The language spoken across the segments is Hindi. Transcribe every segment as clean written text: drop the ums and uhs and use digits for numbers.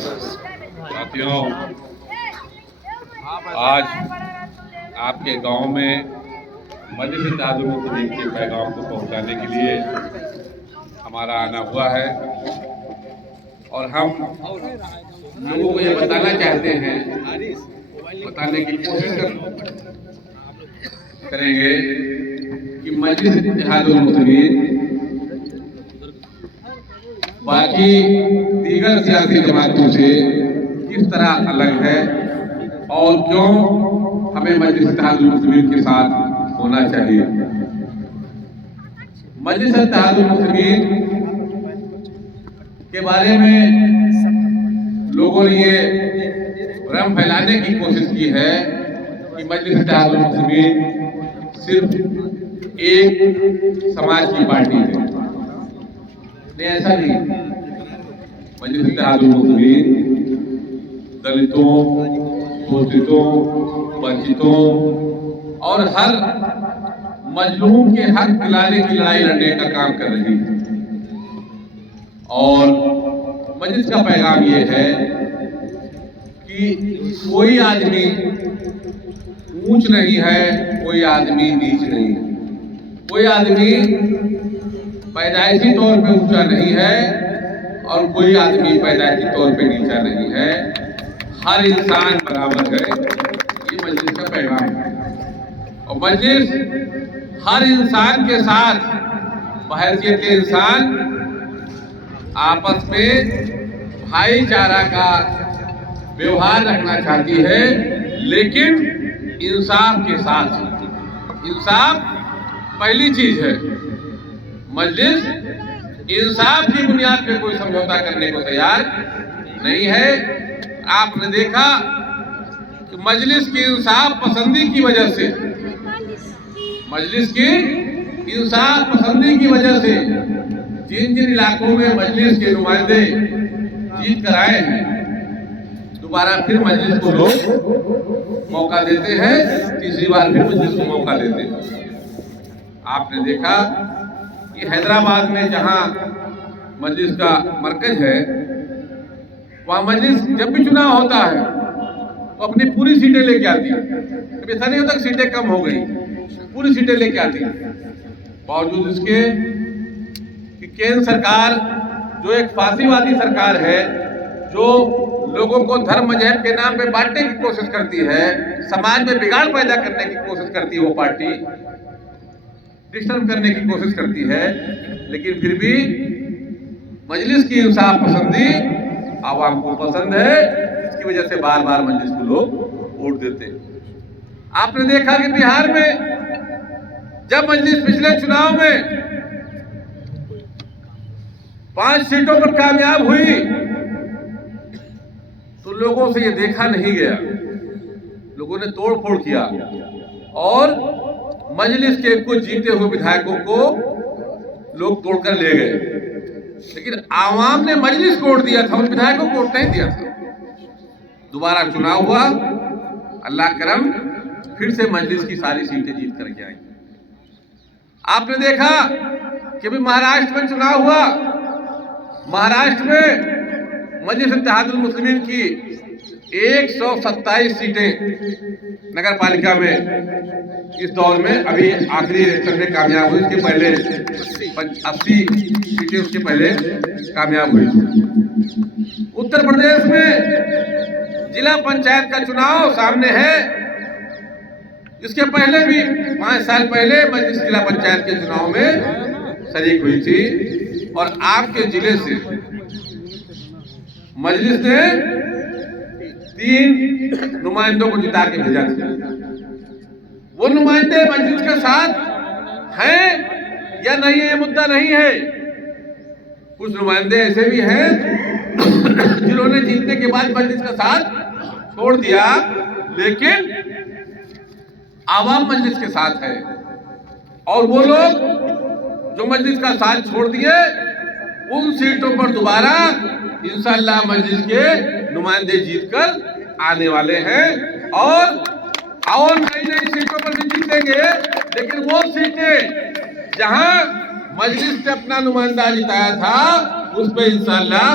साथियों, आज आपके गांव में मजलिस इत्तेहादुल मुस्लिमीन के पैगाम को पहुंचाने के लिए हमारा आना हुआ है और हम लोगों को ये बताना चाहते हैं, बताने की कोशिश करेंगे कि मजलिस इत्तेहादुल मुस्लिमीन बाकी दीगर सियासी जमातों से किस तरह अलग है और क्यों हमें मजलिस इत्तेहादुल मुस्लिमीन के साथ होना चाहिए। मजलिस इत्तेहादुल मुस्लिमीन के बारे में लोगों ने ये भ्रम फैलाने की कोशिश की है कि मजलिस इत्तेहादुल मुस्लिमीन सिर्फ एक समाज की पार्टी है। ऐसा नहीं। मजलिस इत्तेहादुल मुस्लिमीन दलितों, शोषितों, वंचितों और हर मजलूम के हक दिलाने की लड़ाई लड़ने का काम कर रही है। और मजलिस का पैगाम ये है कि कोई आदमी ऊंच नहीं है, कोई आदमी नीच नहीं है, कोई आदमी पैदाइशी तौर पे ऊंचा नहीं है और कोई आदमी पैदाइशी तौर पे नीचा नहीं है। हर इंसान बराबर है। ये मजलिस का पैगाम है और मजलिस हर इंसान के साथ बहैसियत इंसान आपस में भाईचारा का व्यवहार रखना चाहती है, लेकिन इंसाफ के साथ। इंसाफ पहली चीज है। मजलिस इंसाफ की बुनियाद पे कोई समझौता करने को तैयार नहीं है। आपने देखा कि मजलिस की इंसाफ पसंदी की वजह से, मजलिस की इंसाफ पसंदी की वजह से जिन जिन इलाकों में मजलिस के नुमाइंदे जीत कर आए हैं, दोबारा फिर मजलिस को लोग मौका देते हैं, तीसरी बार फिर मजलिस को मौका देते हैं। आपने देखा कि हैदराबाद में जहां मजलिस का मरकज है, वहां मजलिस जब भी चुनाव होता है तो अपनी पूरी सीटें लेके आती है। कभी ऐसा नहीं होता कि सीटें कम हो गई, पूरी सीटें लेके आती है। बावजूद इसके कि केंद्र सरकार जो एक फासीवादी सरकार है, जो लोगों को धर्म मजहब के नाम पे बांटने की कोशिश करती है, समाज में बिगाड़ पैदा करने की कोशिश करती है, वो पार्टी डिस्टर्ब करने की कोशिश करती है, लेकिन फिर भी मजलिस की इंसाफ पसंदी आवाम को पसंद है। इसकी वजह से बार बार मजलिस को लोग वोट देते हैं। आपने देखा कि बिहार में जब मजलिस पिछले चुनाव में 5 सीटों पर कामयाब हुई तो लोगों से ये देखा नहीं गया, लोगों ने तोड़फोड़ किया और मजलिस के कुछ जीते हुए विधायकों को लोग तोड़कर ले गए, लेकिन आवाम ने मजलिस को वोट दिया था, उन विधायकों को वोट नहीं दिया था। दोबारा चुनाव हुआ, अल्लाह करम फिर से मजलिस की सारी सीटें जीत करके आई। आपने देखा कि अभी महाराष्ट्र में चुनाव हुआ, महाराष्ट्र में मजलिस इत्तेहादुल मुस्लिमीन की 127 सीटें नगर पालिका में इस दौर में अभी आखिरी इलेक्शन में कामयाब हुई। इसके पहले 80 सीटें उसके पहले कामयाब हुई। उत्तर प्रदेश में जिला पंचायत का चुनाव सामने है। इसके पहले भी 5 साल पहले मजलिस जिला पंचायत के चुनाव में शरीक हुई थी और आपके जिले से मजलिस ने 3 नुमाइंदों को जिता के भेजा था। वो नुमाइंदे मजलिस के साथ हैं या नहीं है, ये मुद्दा नहीं है। कुछ नुमाइंदे ऐसे भी हैं जिन्होंने जीतने के बाद मजलिस का साथ छोड़ दिया, लेकिन आवाम मजलिस के साथ है। और वो लोग जो मजलिस का साथ छोड़ दिए, उन सीटों पर दोबारा इंशाअल्लाह मजलिस के नुमाइंदे जीतकर आने वाले हैं और नई नई सीटों पर भी जीतेंगे। लेकिन वो सीटें जहां मजलिस ने अपना नुमाइंदा जिताया था, उस पर इंशाअल्लाह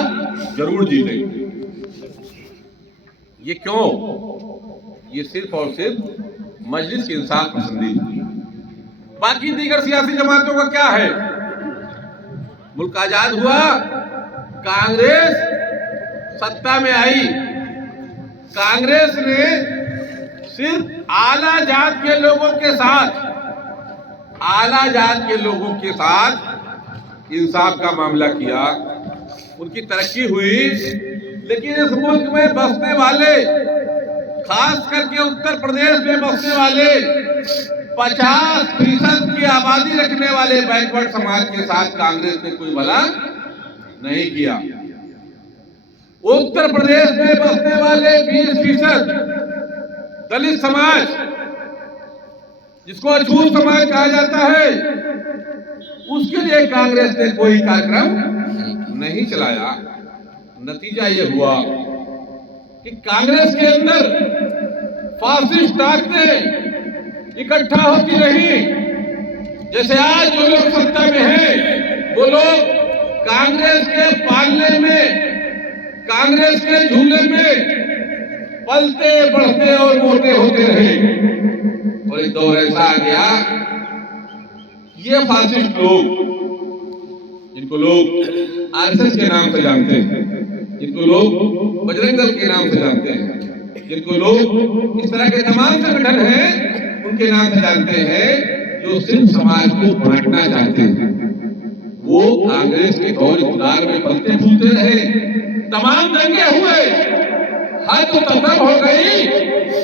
जरूर जीतेंगे। ये क्यों? ये सिर्फ और सिर्फ मजलिस की इंसाफ पसंदी। बाकी दीगर सियासी जमातों का क्या है? मुल्क आजाद हुआ, कांग्रेस सत्ता में आई, कांग्रेस ने सिर्फ आला जात के लोगों के साथ, आला जात के लोगों के साथ इंसाफ का मामला किया, उनकी तरक्की हुई। लेकिन इस मुल्क में बसने वाले, खास करके उत्तर प्रदेश में बसने वाले 50% की आबादी रखने वाले बैकवर्ड समाज के साथ कांग्रेस ने कोई भला नहीं किया। उत्तर प्रदेश में बसने वाले 20% दलित समाज, जिसको अछूत समाज कहा जाता है, उसके लिए कांग्रेस ने कोई कार्यक्रम नहीं चलाया। नतीजा ये हुआ कि कांग्रेस के अंदर फासिस्ट ताकतें इकट्ठा होती रही। जैसे आज जो लोग सत्ता में हैं, वो लोग कांग्रेस के पालने में, कांग्रेस के झूले में पलते बढ़ते और मोटे होते रहे। और एक दौर ऐसा आ गया, ये फासिस्ट लोग, जिनको लोग आरएसएस के नाम से जानते हैं, जिनको लोग बजरंग दल के नाम से जानते हैं, जिनको लोग इस तरह के तमाम संगठन हैं उनके नाम से जानते हैं, जो सिर्फ समाज को बांटना चाहते हैं, वो कांग्रेस के दौर इक़्तिदार में पलते फूलते रहे। तमाम दंगे हुए, हद तो खत्म हो गई,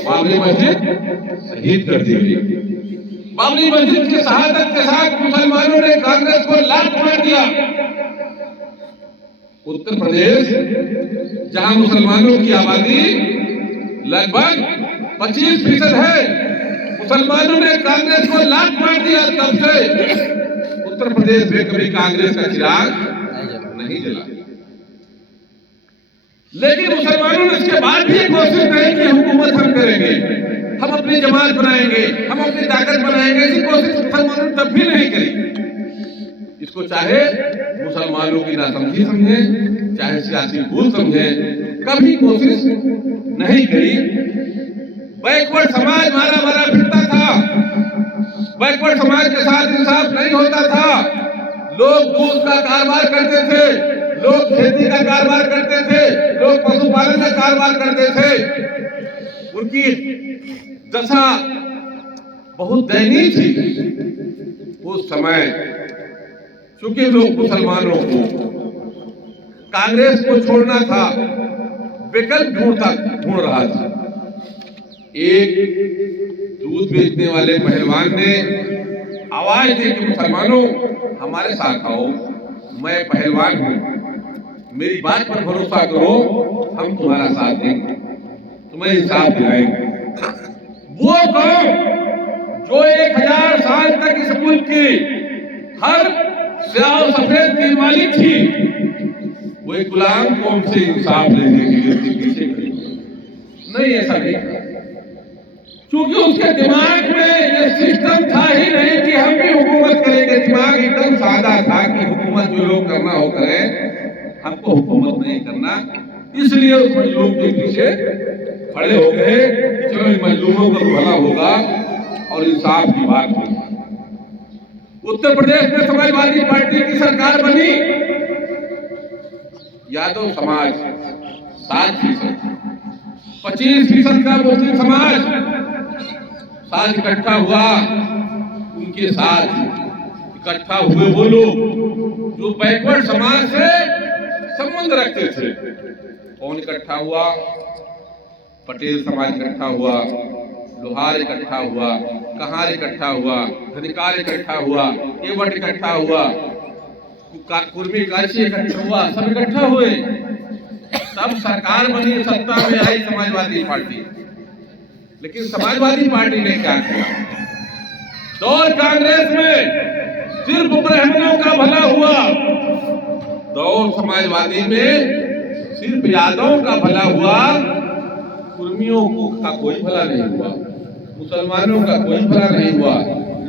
बाबरी मस्जिद शहीद कर दी गई। बाबरी मस्जिद की शहादत के साथ मुसलमानों ने कांग्रेस को लात मार दिया। उत्तर प्रदेश, जहां मुसलमानों की आबादी लगभग 25% है, मुसलमानों ने कांग्रेस को लात मार दिया। तब से उत्तर प्रदेश में कभी कांग्रेस का चिराग नहीं जला। लेकिन मुसलमानों ने इसके बाद भी कोशिश नहीं की हुकूमत हम करेंगे, हम अपनी जमात बनाएंगे, हम अपनी ताकत बनाएंगे। ऐसी कोशिश मुसलमानों ने तब भी नहीं करी। इसको चाहे मुसलमानों की नासमझी समझे, चाहे सियासी भूल समझे, कभी कोशिश नहीं करी। बैकवर्ड समाज मारा मारा फिरता था, बैकवर्ड समाज के साथ इंसाफ नहीं होता था। लोग दूध का कारोबार करते थे, लोग खेती का कारोबार करते थे, लोग पशुपालन का कारोबार करते थे। उनकी दशा बहुत दयनीय थी उस समय, क्योंकि लोग मुसलमानों को, कांग्रेस को छोड़ना था, विकल्प ढूंढ रहा था। एक दूध बेचने वाले पहलवान ने आवाज दी कि मुसलमानों हमारे साथ आओ, मैं पहलवान हूं, मेरी बात पर भरोसा करो, हम तुम्हारा साथ देंगे, तुम्हें इंसाफ दिलाएंगे। वो कौम जो 1000 साल तक इस मुल्क की हर स्याह और सफेद की मालिक थी, वो एक गुलाम कौम से इंसाफ लेने के लिए उसके पीछे खड़ी नहीं, ऐसा नहीं था। क्योंकि उसके दिमाग में ये सिस्टम था ही नहीं कि हम भी हुकूमत करेंगे। दिमाग एकदम सादा था कि हुकूमत जो लोग करना हो करें, हमको हुकूमत नहीं करना। इसलिए उस मजलूम के पीछे खड़े हो गए, चलो इन मजलूमों का भला होगा और इंसाफ की बात होगी। उत्तर प्रदेश में समाजवादी पार्टी की सरकार बनी, यादव समाज 7%, 25% का मुस्लिम समाज साथ इकट्ठा हुआ। उनके साथ इकट्ठा हुए वो लोग जो बैकवर्ड समाज से संबंध रखते थे। कौन इकट्ठा हुआ? पटेल समाज इकट्ठा हुआ, लोहार इकट्ठा हुआ, कहार इकट्ठा हुआ, धनिकार इकट्ठा हुआ, केवट इकट्ठा हुआ, कुर्मी काशी इकट्ठा हुआ, सब इकट्ठा हुए, सब सरकार बनी, सत्ता में आई समाजवादी पार्टी। लेकिन समाजवादी पार्टी ने क्या किया? दौर कांग्रेस में सिर्फ ब्राह्मणों का भला हुआ, दौर समाजवादी में सिर्फ यादवों का भला हुआ, कुर्मियों का कोई भला नहीं हुआ, मुसलमानों का कोई भला नहीं हुआ,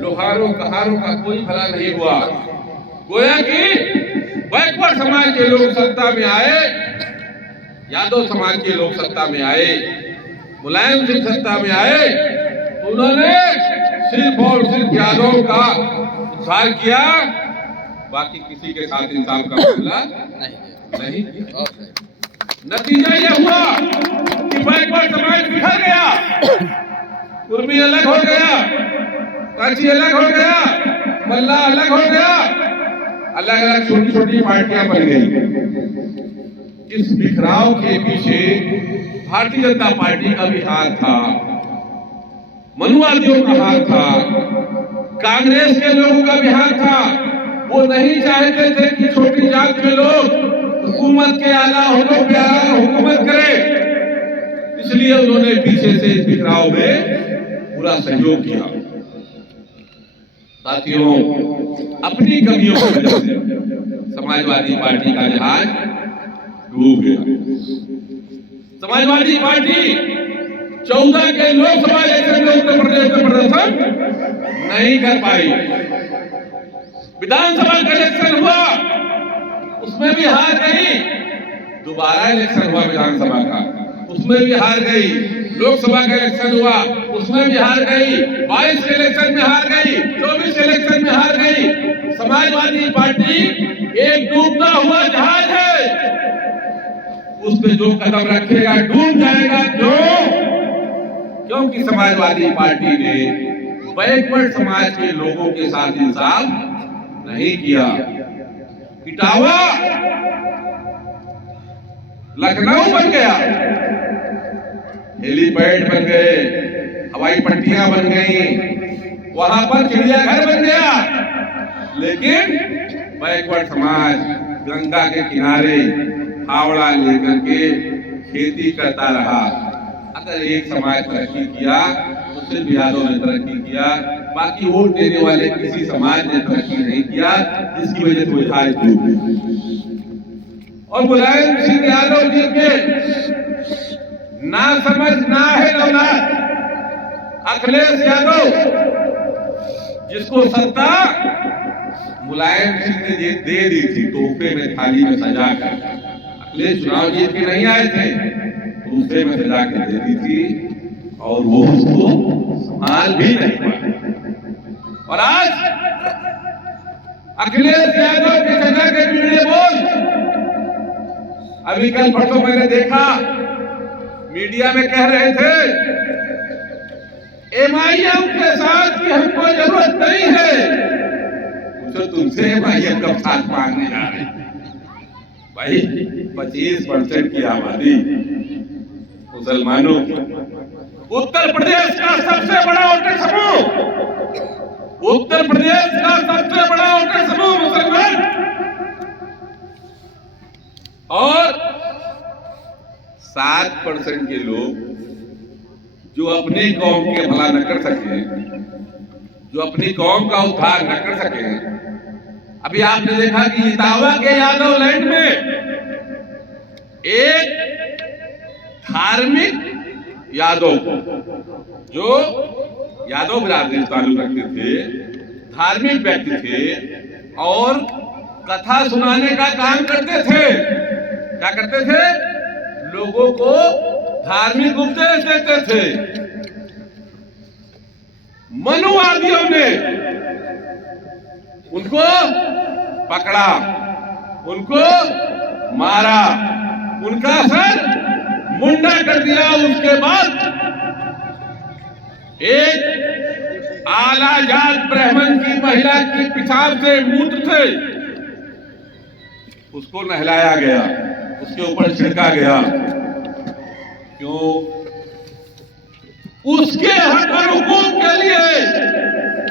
लोहारों कहारों का कोई भला नहीं हुआ। गोया कि बैकवर्ड समाज के लोग सत्ता में आए, यादव समाज के लोग सत्ता में आए, मुलायम सिंह सत्ता में आए, उन्होंने सिर्फ और सिर्फ यादव का उद्धार किया, बाकी किसी के साथ इंसाफ का मामला नहीं। नतीजा यह हुआ कि बैकवर्ड समाज बिखर गया, कुर्मी अलग हो गया, कांची अलग हो गया, मल्ला अलग हो गया, अलग अलग छोटी छोटी पार्टियां बन गई। इस बिखराव के पीछे भारतीय जनता पार्टी का भी हाथ था, मनुवादियों का हाथ था, कांग्रेस के लोगों का भी हाथ था। वो नहीं चाहते थे कि छोटी जात के लोग हुकूमत के आला होने पे हुकूमत करें, इसलिए उन्होंने पीछे से इस बिखराव में पूरा सहयोग किया। साथियों, अपनी कमियों की वजह से समाजवादी पार्टी का जहाज डूब गया। समाजवादी पार्टी 14 के लोकसभा इलेक्शन में उत्तर प्रदेश में प्रदर्शन नहीं कर पाई। विधानसभा का इलेक्शन हुआ, उसमें भी हार गई। दोबारा इलेक्शन हुआ विधानसभा का, उसमें भी हार गई। लोकसभा का इलेक्शन हुआ, उसमें भी हार गई। 22 के इलेक्शन में हार गई, 24 के इलेक्शन में हार गई। समाजवादी पार्टी एक डूबता हुआ जहाज है, उस पे जो कदम रखेगा डूब जाएगा। क्यों? क्योंकि समाजवादी पार्टी ने बैकवर्ड समाज के लोगों के साथ इंसाफ नहीं किया। इटावा लखनऊ बन गया, हेलीपैड बन गए, हवाई पट्टियां बन गई, वहां पर चिड़ियाघर बन गया, लेकिन बैकवर्ड समाज गंगा के किनारे फावड़ा लेकर के खेती करता रहा। अगर एक समाज तरक्की किया तो सिर्फ यादव ने तरक्की किया, बाकी वोट देने वाले किसी समाज ने तरक्की नहीं किया, जिसकी वजह से वो जहाज डूब गया। और मुलायम सिंह यादव जी के ना समझ ना है औलाद अखिलेश यादव, जिसको सत्ता मुलायम सिंह ने दे दी थी तोहफे में, थाली में सजा कर। अखिलेश चुनाव जीत के नहीं आए थे, तोहफे में सजा कर दे दी थी, और वो उसको संभाल भी नहीं पाए। और आज अखिलेश यादव की सजा के वीडियो बोल अभी कल परसों मैंने देखा, मीडिया में कह रहे थे एमआईएम के साथ की हमको जरूरत नहीं है। पूछो तुमसे एमआईएम कब साथ मांगने जा रहे? भाई 25% की आबादी मुसलमानों की, उत्तर प्रदेश का सबसे बड़ा वोटर समूह, उत्तर प्रदेश का सबसे बड़ा वोटर समूह मुसलमान, और 7% के लोग जो अपनी कौम के भला न कर सके, जो अपनी कौम का उद्धार न कर सके। अभी आपने देखा कि इटावा के यादव लैंड में एक धार्मिक यादव को, जो यादव बिरादरी से ताल्लुक रखते थे, धार्मिक व्यक्ति थे और कथा सुनाने का काम करते थे। क्या करते थे? लोगों को धार्मिक उपदेश देते थे। मनुवादियों ने उनको पकड़ा, उनको मारा, उनका सर मुंडा कर दिया। उसके बाद एक आला जात ब्राह्मण की महिला की पेशाब से, मूत्र से उसको नहलाया गया, उसके ऊपर छिड़का गया। क्यों? उसके हक और हुकूक के लिए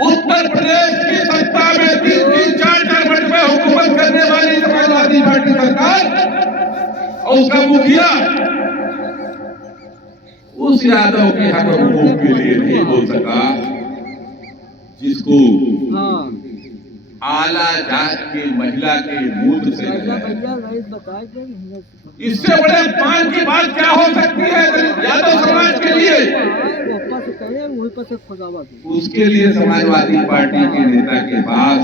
उत्तर प्रदेश की सत्ता में 3-3, 4-4 मरतबे हुकूमत करने वाली समाजवादी पार्टी सरकार और उसका मुखिया उस यादव के हक और हुकूक के लिए नहीं बोल सका, जिसको आला जात के महिला के मूत्र से। इससे बड़े अपमान की बात क्या हो सकती है यादव समाज के लिए? उसके लिए समाजवादी पार्टी के नेता के पास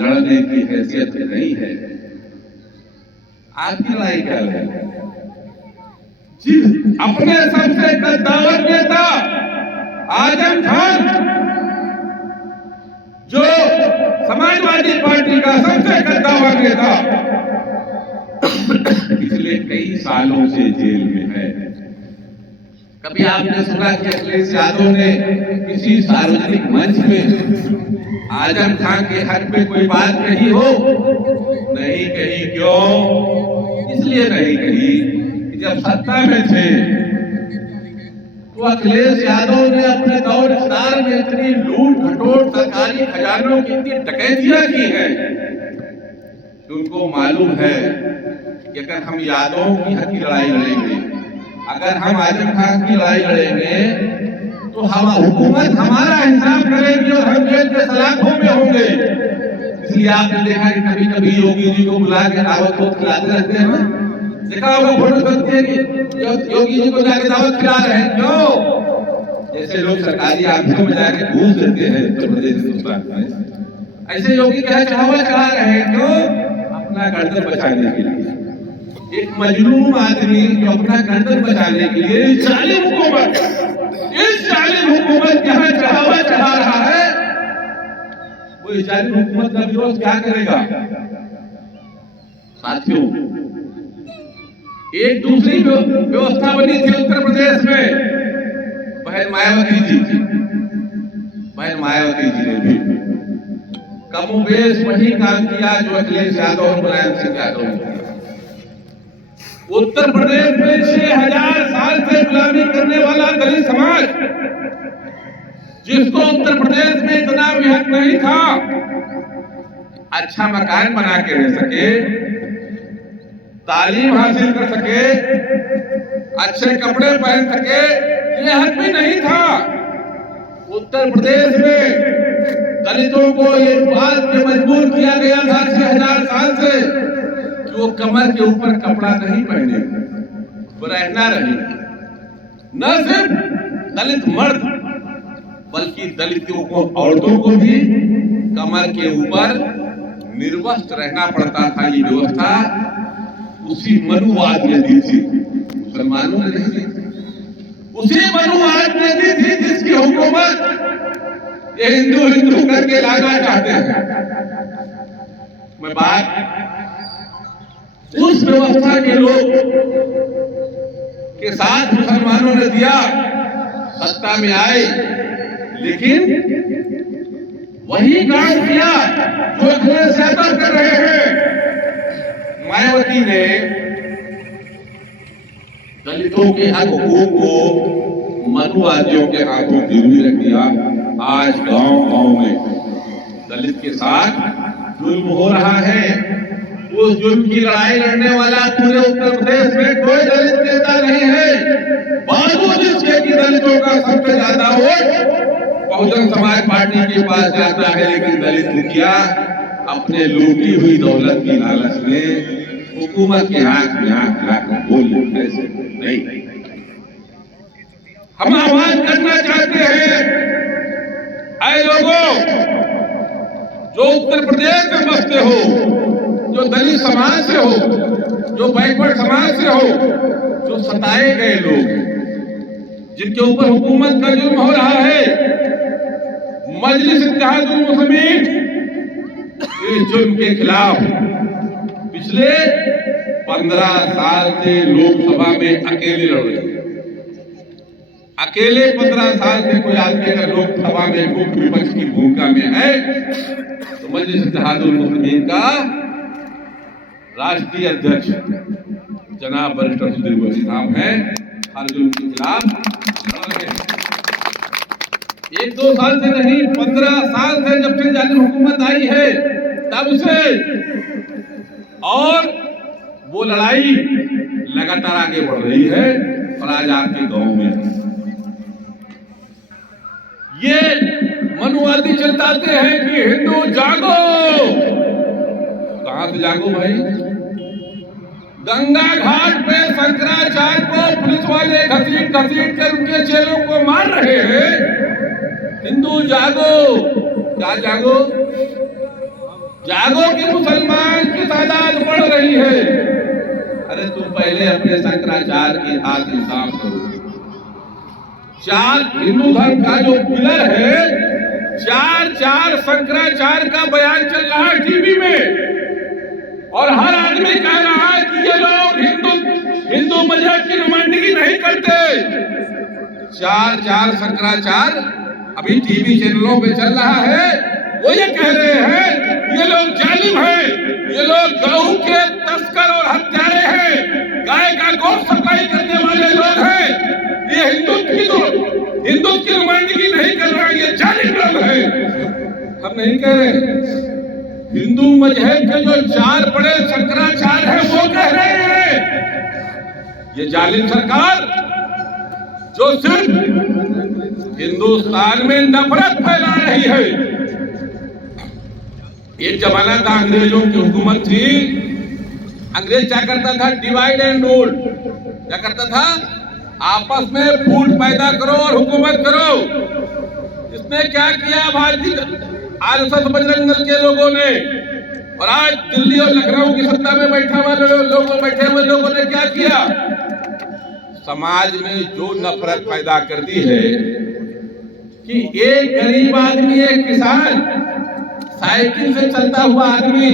लड़ने की हैसियत नहीं है। आपकी लड़ाई क्या है? अपने सबसे कद्दावर नेता आजम खान, जो समाजवादी पार्टी का सबसे कद्दावर नेता, पिछले कई सालों से जेल में है। कभी आपने सुना कि अखिलेश यादव ने किसी सार्वजनिक मंच में आजम खान के हक में कोई बात कही हो? नहीं कही। क्यों? इसलिए नहीं कही कि जब सत्ता में थे तो अखिलेश यादव ने अपने दौर इख्तियार में इतनी लूट खटोट, सरकारी खजानों की इतनी डकैतियां की है कि उनको मालूम है कि अगर हम यादवों की हक की लड़ाई लड़ेंगे, अगर हम आजम खान की लड़ाई लड़ेंगे तो हम हुकूमत हमारा हिसाब करेगी और हम जेल के सलाखों में होंगे। इसलिए आपने देखा कि कभी कभी योगी जी को बुला के दावत को खिलाते रहते हैं ना, देखा होगा फोटो चलती है कि योगी जी को जाके दावत खिला रहे हैं। क्यों? जैसे लोग सरकारी ऑफिसों में जाके घूस देते हैं उत्तर प्रदेश हिंदुस्तान में, ऐसे योगी क्या चाहवा चढ़ा रहे हैं। क्यों? अपना गर्दन बचाने के लिए। एक मजलूम आदमी जो अपना गर्दन बचाने के लिए इस जालिम हुकूमत यहाँ चढ़ावा चढ़ा रहा है, वो इस जालिम हुकूमत का विरोध क्या करेगा? साथियों, एक दूसरी व्यवस्था बनी थी उत्तर प्रदेश में, बहन मायावती जी ने भी कमोबेश वही काम किया जो अखिलेश यादव और मुलायम सिंह यादव ने किया। उत्तर प्रदेश में 6000 साल से गुलामी करने वाला दलित समाज, जिसको उत्तर प्रदेश में इतना भी हक नहीं था अच्छा मकान बना के रह सके, तालीम हासिल कर सके, अच्छे कपड़े पहन सके, ये हक भी नहीं था। उत्तर प्रदेश में दलितों को ये बात पे मजबूर किया गया था 6000 साल से कि वो कमर के ऊपर कपड़ा नहीं पहने, वो रहना रहे। न सिर्फ दलित मर्द बल्कि दलितों को, औरतों को भी कमर के ऊपर निर्वस्त्र रहना पड़ता था। ये व्यवस्था उसी मनुवाद ने दी थी, मुसलमानों ने नहीं दी। उसी मनुवाद ने दी थी जिसकी हुकूमत ये हिंदू हिंदू करके लाना चाहते हैं। मैं बात उस व्यवस्था के लोग के साथ मुसलमानों ने दिया, सत्ता में आए, लेकिन वही काम किया जो अखिलेश यादव कर रहे हैं। मायावती ने दलितों के हक हकूक को मनुवादियों के हाथों गिरवी रख दिया। आज गांव गांव में दलित के साथ जुल्म हो रहा है। उस जुल्म की लड़ाई लड़ने वाला पूरे उत्तर प्रदेश में कोई दलित नेता नहीं है, बावजूद इसके कि दलितों का सबसे ज्यादा वोट बहुजन समाज पार्टी के पास जाता है। लेकिन दलित मुखिया अपने लूटी हुई दौलत की लालच में हुकूमत के हाथ में हाथ लाकर बोल ऐसे नहीं। हम आह्वान करना चाहते हैं, आए लोगों जो उत्तर प्रदेश में बसते हो, जो दलित समाज से हो, जो बैकवर्ड समाज से हो, जो सताए गए लोग, जिनके ऊपर हुकूमत का जुल्म हो रहा है, मजलिस इत्तेहादुल मुस्लिमीन इस जुल्म के खिलाफ पिछले 15 साल से लोकसभा में अकेले लड़ रहे हैं। अकेले 15 साल से कोई आदमी अगर लोकसभा में मुख्य विपक्ष की भूमिका में है तो मजलिस इत्तेहादुल मुस्लिमीन का राष्ट्रीय अध्यक्ष जनाब वरिष्ठ असदुद्दीन ओवैसी साहब हैं, हर जुल्म के खिलाफ लड़ रहे हैं। 1-2 साल से नहीं, 15 साल से जब से जालिम हुकूमत आई है तब से, और वो लड़ाई लगातार आगे बढ़ रही है। और आज आपके गांव में ये मनुवादी चिल्लाते हैं कि हिंदू जागो। कहां से जागो भाई? गंगा घाट पे शंकराचार्य को पुलिस वाले घसीट कर उनके चेलों को मार रहे हैं। हिंदू जागो। क्या जागो? जागो कि मुसलमान की तादाद बढ़ रही है। अरे अरे तुम पहले अपने शंकराचार्य की हाथ इंसाफ करो। चार हिंदू धर्म का जो पिलर है, चार शंकराचार्य का बयान चल रहा है टीवी में, और हर आदमी कह रहा है कि ये लोग हिंदू मजहब की नुमाइंदगी नहीं करते। चार शंकराचार्य अभी टीवी चैनलों पे चल रहा है, वो ये कह रहे हैं ये लोग जालिम हैं, ये लोग गऊ के तस्कर और हत्यारे हैं, गाय का गोश्त सप्लाई करने वाले लोग हैं, ये हिंदुत्व की नुमाइंदगी नहीं कर रहा, ये जालिम लोग हैं। हम नहीं कह रहे, हिंदू मजहब के जो चार बड़े शंकराचार्य हैं वो कह रहे हैं। ये जालिम सरकार जो सिर्फ हिंदुस्तान में नफरत फैला रही है। एक जमाना था, अंग्रेजों की हुकूमत थी, अंग्रेज क्या करता था, डिवाइड एंड रूल। क्या करता था, आपस में फूट पैदा करो और हुकूमत करो। इसने क्या किया, भारतीय आरएसएस बजरंग दल के लोगों ने, और आज दिल्ली और लखनऊ की सत्ता में बैठे हुए लोगों ने क्या किया, समाज में जो नफरत पैदा कर दी है कि एक गरीब आदमी, एक किसान, साइकिल से चलता हुआ आदमी,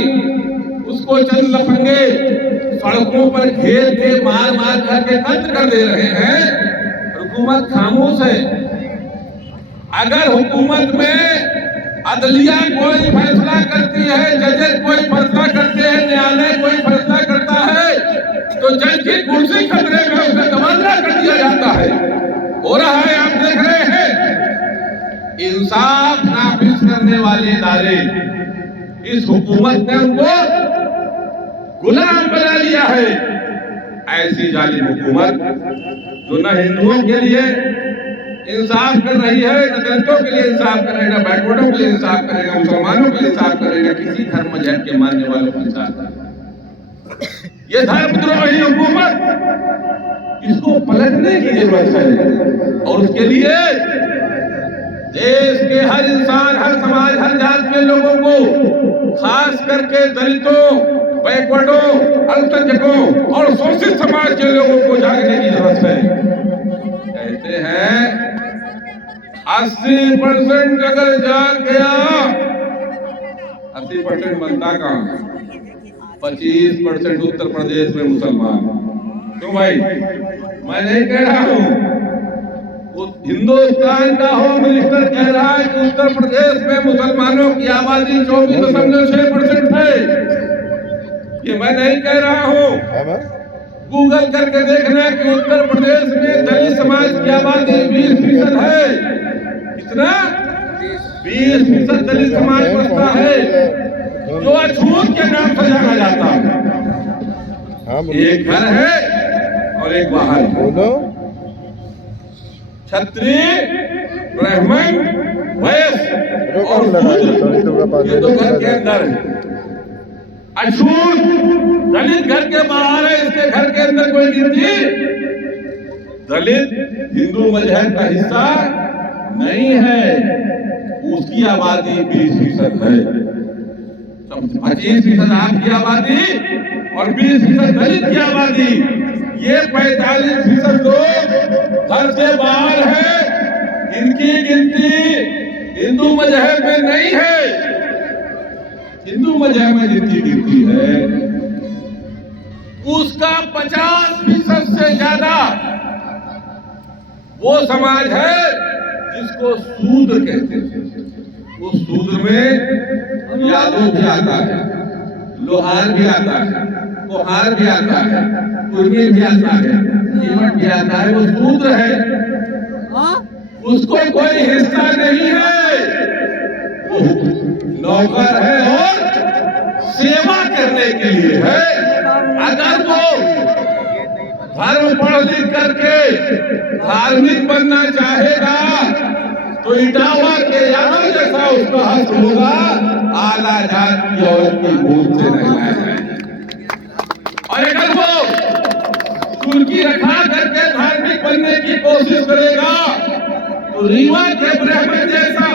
उसको चंद लफंगे सड़कों पर घेर के मार करके कत्ल कर दे रहे हैं। हुकूमत खामोश है। अगर हुकूमत में अदलिया कोई फैसला करती है, जजेस कोई फैसला करते हैं, न्यायालय कोई फैसला करता है, तो जज की कुर्सी खतरे में, उसका तबादला कर दिया जाता है। हो रहा है, आप देख रहे हैं। इंसाफ नाफिज करने वाले इदारे, इस हुकूमत ने उनको गुलाम बना लिया है। ऐसी जालिम हुकूमत जो न हिंदुओं के लिए इंसाफ कर रही है, न दलितों के लिए इंसाफ कर रही है, न बैकवर्डों के लिए इंसाफ कर रही है, न मुसलमानों के लिए इंसाफ कर रही है, न किसी धर्म मजहब के मानने वालों के इंसाफ कर रही है। ये धर्मद्रोही हुकूमत, इसको पलटने की जरूरत है। और उसके लिए देश के हर इंसान, हर समाज, हर जात के लोगों को, खास करके दलितों, बैकवर्डों, अल्पसंख्यकों और शोषित समाज के लोगों को जागने की जरूरत है। कहते हैं 80% अगर जाग गया, 80% बनता कहां है, 25% उत्तर प्रदेश में मुसलमान। क्यों भाई, मैं नहीं कह रहा हूं, हिंदुस्तान का होम मिनिस्टर कह रहा है कि उत्तर प्रदेश में मुसलमानों की आबादी 24.6% है। ये मैं नहीं कह रहा हूँ, गूगल करके देखना कि उत्तर प्रदेश में दलित समाज की आबादी 20% है। कितना? 20% दलित समाज बसता है, जो अछूत के नाम से जाना जाता है। एक घर है और एक बाहर है, क्षत्रिय, ब्राह्मण, वैश्य और शूद्र, ये तो घर के अंदर है। अछूत दलित घर के बाहर है, इसके घर के अंदर कोई गिनती। दलित हिंदू मजहब का हिस्सा नहीं है, उसकी आबादी 20% है। 25% आपकी आबादी और 20% दलित की आबादी। ये 45% लोग घर से बाहर है, इनकी गिनती हिंदू मजहब में नहीं है। हिंदू मजहब में जितनी गिनती है उसका 50% से ज्यादा वो समाज है जिसको शूद्र कहते हैं। उस शूद्र में यादव भी आता है, लोहार भी आता है, कुम्हार भी आता है, कुर्मी भी आता है, कीमत भी आता है। वो शूद्र है, उसको कोई हिस्सा नहीं है, वो नौकर है और सेवा करने के लिए है। अगर वो धर्म पढ़ लिख करके धार्मिक बनना चाहेगा तो इटावा के यादव जैसा उसका हक होगा, आला जात की औरत की भूत से नहीं है। और अगर वो सुर्खी रखा करके धार्मिक बनने की कोशिश करेगा तो रीवा के ब्राह्मण जैसा,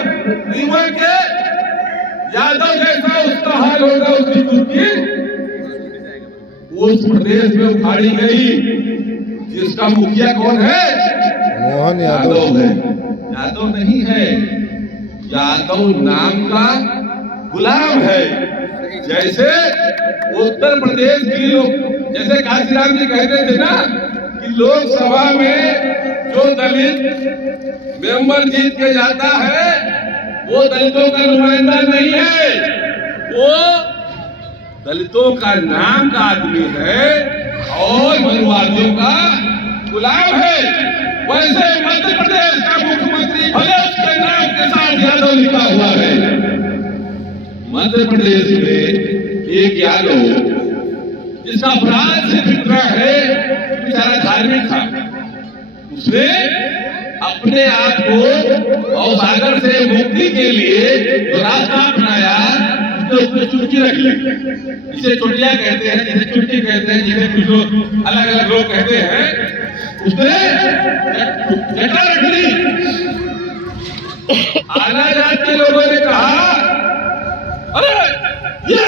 रीवा के यादव जैसा उसका हाल होगा। उसकी सुर्खी उस प्रदेश में उखाड़ी गई जिसका मुखिया कौन है? मोहन यादव है। यादव नहीं है, यादव नाम का गुलाम है। जैसे उत्तर प्रदेश की लोग, जैसे काशीराम जी कहते थे ना कि लोकसभा में जो दलित मेंबर जीत के जाता है वो दलितों का नुमाइंदा नहीं है, वो दलितों का नाम का आदमी है और मनुवादियों का गुलाम है। वैसे मध्य प्रदेश का मुख्यमंत्री भले उसके नाम के साथ यादव लिखा हुआ है, मध्य प्रदेश में एक यादव जिसका अपराध से फिक्र है, बेचारा धार्मिक था, उसने अपने आप को और सागर से मुक्ति के लिए जो रास्ता अपनाया उसने चुटकी रख ली। इसे चुटिया कहते हैं, जिसे चुटकी कहते हैं, जिसे कुछ लोग अलग अलग लोग कहते हैं। उसने जटा रख ली। आला जात के लोगों ने कहा, अरे ये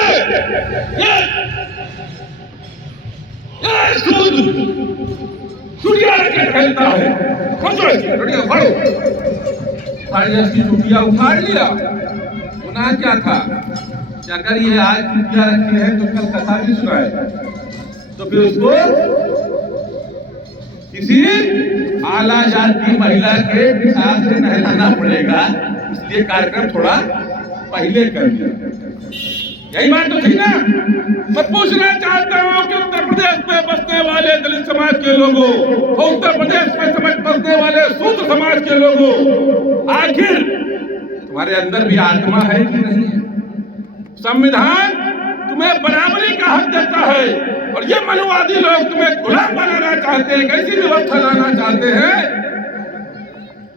चुटिया रखे खेलता है, की चुटिया उखाड़ लिया। गुनाह क्या था? अगर ये आज चुटिया रखी है तो कल कथा भी सुनाए, तो फिर उसको किसी आला जात की महिला के हिसाब से नहलाना पड़ेगा, इसलिए कार्यक्रम थोड़ा पहले कर दिया। यही बात तो थी ना। मैं पूछना चाहता हूँ कि उत्तर प्रदेश में बसने वाले दलित समाज के लोगों और उत्तर प्रदेश में बसने वाले शूद्र समाज के लोगों, आखिर तुम्हारे अंदर भी आत्मा है कि नहीं है? संविधान तुम्हें बराबरी का हक देता है और ये मनुवादी लोग तुम्हें गुलाम बनाना चाहते हैं, कैसी व्यवस्था लाना चाहते हैं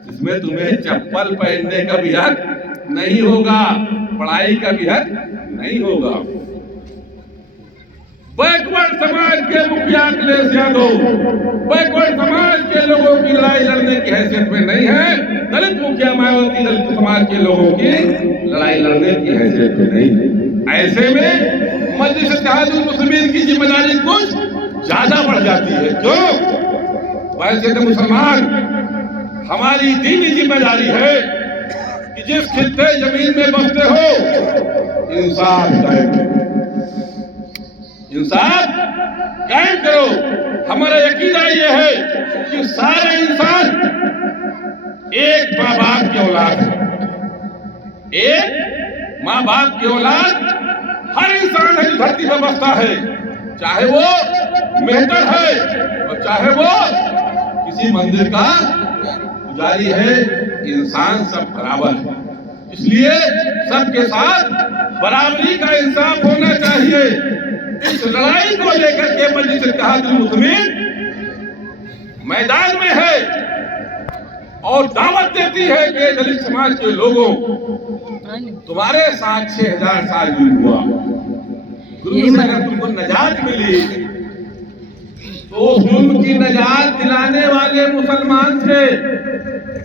इसमें तुम्हें चप्पल पहनने का भी हक नहीं होगा, पढ़ाई का भी हक नहीं होगा। बैकवर्ड समाज के मुखिया अखिलेश यादव बैकवर्ड समाज के लोगों की लड़ाई लड़ने की हैसियत में नहीं है, दलित मुखिया मायावती दलित समाज के लोगों की लड़ाई लड़ने की हैसियत में नहीं है। ऐसे में मजलिस इत्तेहादुल मुस्लिमीन की जिम्मेदारी कुछ ज्यादा बढ़ जाती है। क्यों? वैसे तो मुसलमान हमारी दीनी जिम्मेदारी है कि जिस खित्ते जमीन में बसते हो इंसाफ कायम करो। हमारा यकीन ये है कि सारे इंसान एक माँ बाप की औलाद है, एक माँ बाप की औलाद हर इंसान है जो धरती पर बसता है, चाहे वो मेहतर है और चाहे वो किसी मंदिर का पुजारी है, इंसान सब बराबर है। इसलिए सबके साथ बराबरी का इंसाफ होना चाहिए। इस लड़ाई को लेकर के मजलिस इत्तेहादुल मुस्लिमीन मैदान में है और दावत देती है कि दलित समाज के लोगों, तुम्हारे साथ 6000 साल जुल्म हुआ, जुल्म से अगर तुमको नजात मिली तो जुल्म की नजात दिलाने वाले मुसलमान थे।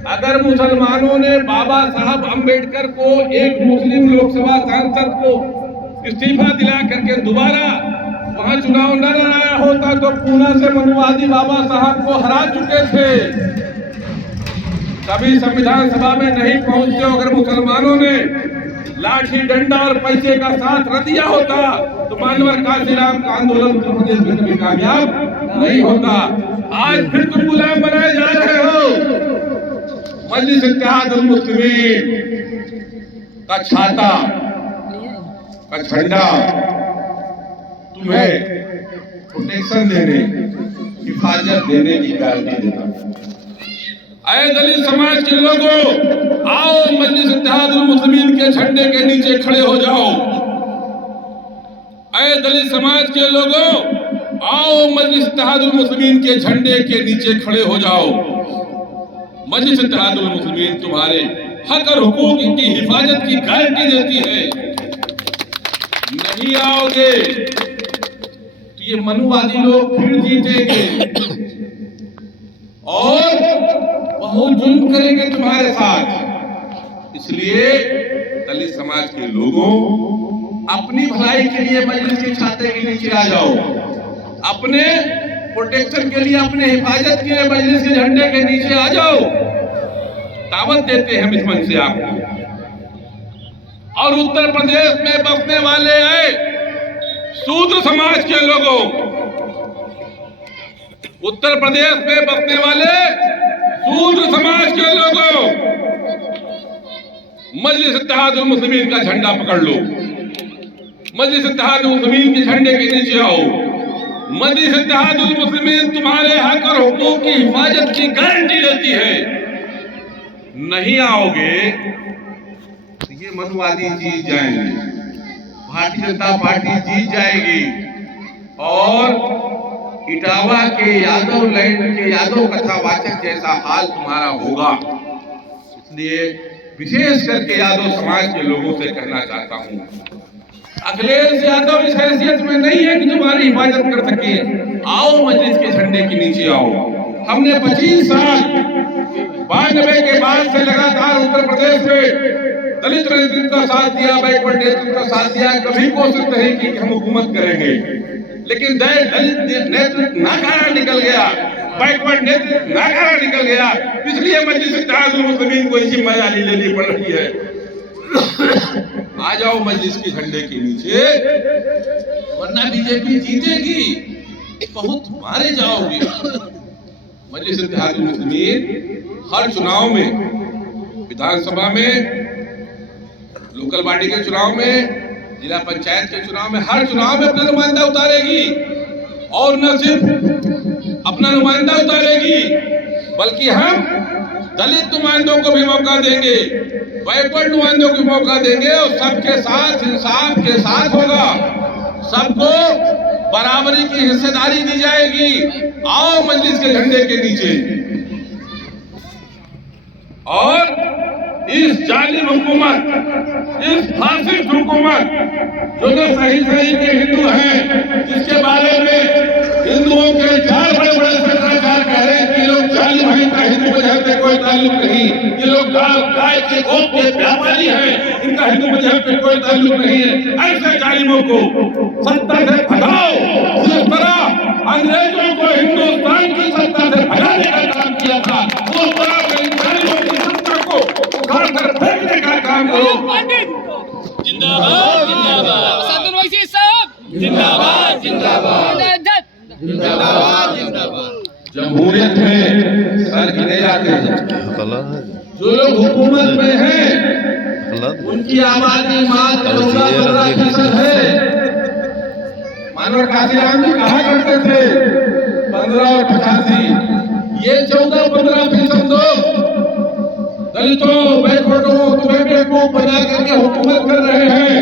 अगर मुसलमानों ने बाबा साहब अंबेडकर को, एक मुस्लिम लोकसभा सांसद को इस्तीफा दिला करके दोबारा वहां चुनाव न लड़ाया होता तो पूना से मनुवादी बाबा साहब को हरा चुके थे। कभी संविधान सभा में नहीं पहुंचते अगर मुसलमानों ने लाठी डंडा और पैसे का साथ रख दिया होता तो मानवर काशीराम का आंदोलन उत्तर प्रदेश में कभी कामयाब नहीं होता। आज फिर तुम गुलाम बनाए जा रहे हो। मजलिस इत्तेहादुल मुस्लिमीन का छाता का झंडा तुम्हें प्रोटेक्शन देने, हिफाजत देने की गारंटी देता। ऐ दलित समाज के लोगों, आओ मजलिस इत्तेहादुल मुस्लिमीन के झंडे के नीचे खड़े हो जाओ। ऐ दलित समाज के लोगों, आओ मजलिस इत्तेहादुल मुस्लिमीन के झंडे के नीचे खड़े हो जाओ। मजलिस इत्तेहादुल मुस्लिमीन तुम्हारे हक और हुकूक की हिफाजत की गारंटी देती है। नहीं आओगे तो ये मनुवादी लोग फिर जीतेंगे और बहुत जुल्म करेंगे तुम्हारे साथ। इसलिए दलित समाज के लोगों, अपनी भलाई के लिए मजलिस के छाते के नीचे आ जाओ। अपने प्रोटेक्शन के लिए, अपने हिफाजत के लिए मजलिस के झंडे के नीचे आ जाओ। दावत देते हैं इस मंच से आपको। और उत्तर प्रदेश में बसने वाले हैं शूद्र समाज के लोगों, उत्तर प्रदेश में बसने वाले शूद्र समाज के लोगों, मजलिस इत्तेहादुल मुस्लिमीन का झंडा पकड़ लो। मजलिस इत्तेहादुल मुस्लिमीन के झंडे के नीचे आओ। मजलिस इत्तेहादुल मुस्लिमीन तुम्हारे हक और हुकूक की हिफाजत की गारंटी देती है। नहीं आओगे तो ये मनुवादी जीत जाएंगे, भारतीय जनता पार्टी जीत जाएगी और इटावा के यादव लैंड के यादव कथावाचक जैसा हाल तुम्हारा होगा। इसलिए विशेष करके यादव समाज के लोगों से कहना चाहता हूं, अखिलेश यादव इस हैसियत में नहीं है कि तुम्हारी हिफाजत कर सके। आओ मजलिस के झंडे के नीचे आओ। हमने 25 साल 92 के बाद से लगातार उत्तर प्रदेश में दलित नेतृत्व का साथ दिया, बैकवर्ड नेतृत्व का साथ दिया। कभी कोशिश नहीं की कि हम हुकूमत करेंगे, लेकिन दलित नेतृत्व नाकारा निकल गया, बैकवर्ड नेतृत्व नाकारा निकल गया। इसलिए मजलिस इत्तेहादुल मुस्लिमीन को जिम्मेदारी लेनी पड़ रही है। आ जाओ मजलिस के झंडे के नीचे, वरना बीजेपी जीतेगी, बहुत मारे जाओगे। मजलिस इत्तेहादुल मुस्लिमीन हर चुनाव में, विधानसभा में, लोकल बॉडी के चुनाव में, जिला पंचायत के चुनाव में, हर चुनाव में अपना नुमाइंदा उतारेगी। और न सिर्फ अपना नुमाइंदा उतारेगी, बल्कि हम दलित नुमाइंदों को भी मौका देंगे, बैकवर्ड नुमाइंदों को मौका देंगे और सबके साथ इंसाफ के साथ होगा। सबको बराबरी की हिस्सेदारी दी जाएगी। आओ मजलिस के झंडे के नीचे। और इस जालिम हुकूमत, इस फासिस्ट हुकूमत जो सही के हिंदू हैं, जिसके बारे में हिंदुओं के 4 बड़े सरकार कह रहे हैं कि लोग जालिम हैं, इनका हिंदू मजहब से कोई ताल्लुक नहीं, ये लोग गाय के गोद के व्यापारी हैं, इनका हिंदू मजहब से कोई ताल्लुक नहीं है। ऐसे जालिमों को सत्ता से भगाओ। जिस तरह अंग्रेजों को हिंदुस्तान की सत्ता से भगाने का काम किया था, उस तरह इन जालिमों की सत्ता को उखाड़ कर फेंकने का काम करो। जिंदाबाद जिंदाबाद असादुल वैसी साहब जिंदाबाद जिंदाबाद जिंदाबाद जिंदाबाद। जमहूरियत में सर गिने जाते हैं। जो लोग हुकूमत में हैं उनकी आबादी मात्र 14-15% है। मानव कादियान जी कहा करते थे 15 और 85, ये 14-15% दो। दलितों, बैकवर्डों, तुम्हें बेवकूफ बना करके हुकूमत कर रहे हैं।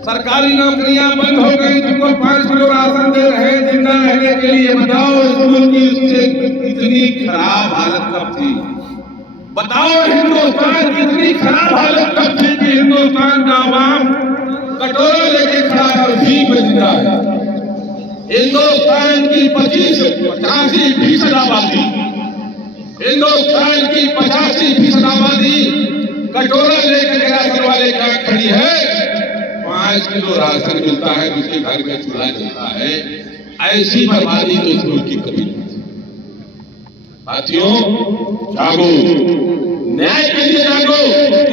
सरकारी नौकरियां बंद हो गई, तुमको 5 किलो राशन दे रहे हैं जिंदा रहने के लिए। बताओ इस मुल्क की इतनी खराब हालत कब थी? बताओ हिंदुस्तान की इतनी खराब हालत कब थी कि हिंदुस्तान का आवाम कटोरा लेके खड़ा है, भीख में जिंदा है। हिंदुस्तान की 85% आबादी, हिंदुस्तान की 85% आबादी कटोरा लेकर राशन वाले का खड़ी है। 5 किलो राशन मिलता है, उसके घर में चूल्हा जलता है। ऐसी बर्बादी तो इस मुल्क की कभी नहीं। साथियों, जागो, न्याय के लिए जागो,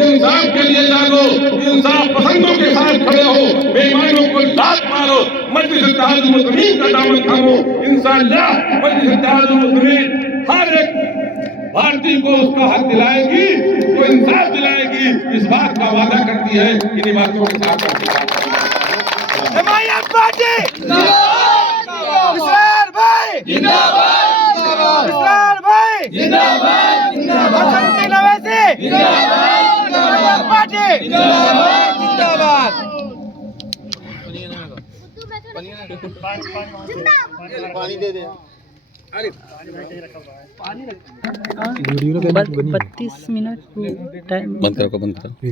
इंसाफ के लिए जागो, इंसाफ पसंदों के साथ खड़े हो, बेईमानों को लात मारो, मजलिस इत्तेहादुल मुस्लिमीन का दामन थामो। इंशाअल्लाह मजलिस इत्तेहादुल मुस्लिमीन हर एक भारतीय को उसका हक दिलाएगी, तो इंसाफ दिलाएगी, इस बात का वादा करती है। इन्हीं बातों के साथ जमायत पार्टी जिंदाबाद, इसरार भाई जिंदाबाद, इसरार भाई जिंदाबाद, जिंदाबाद, नवाज़ी जिंदाबाद, जमायत पार्टी जिंदाबाद, जिंदाबाद। पानी दे दे। 32 मिनट टाइम बंद करो।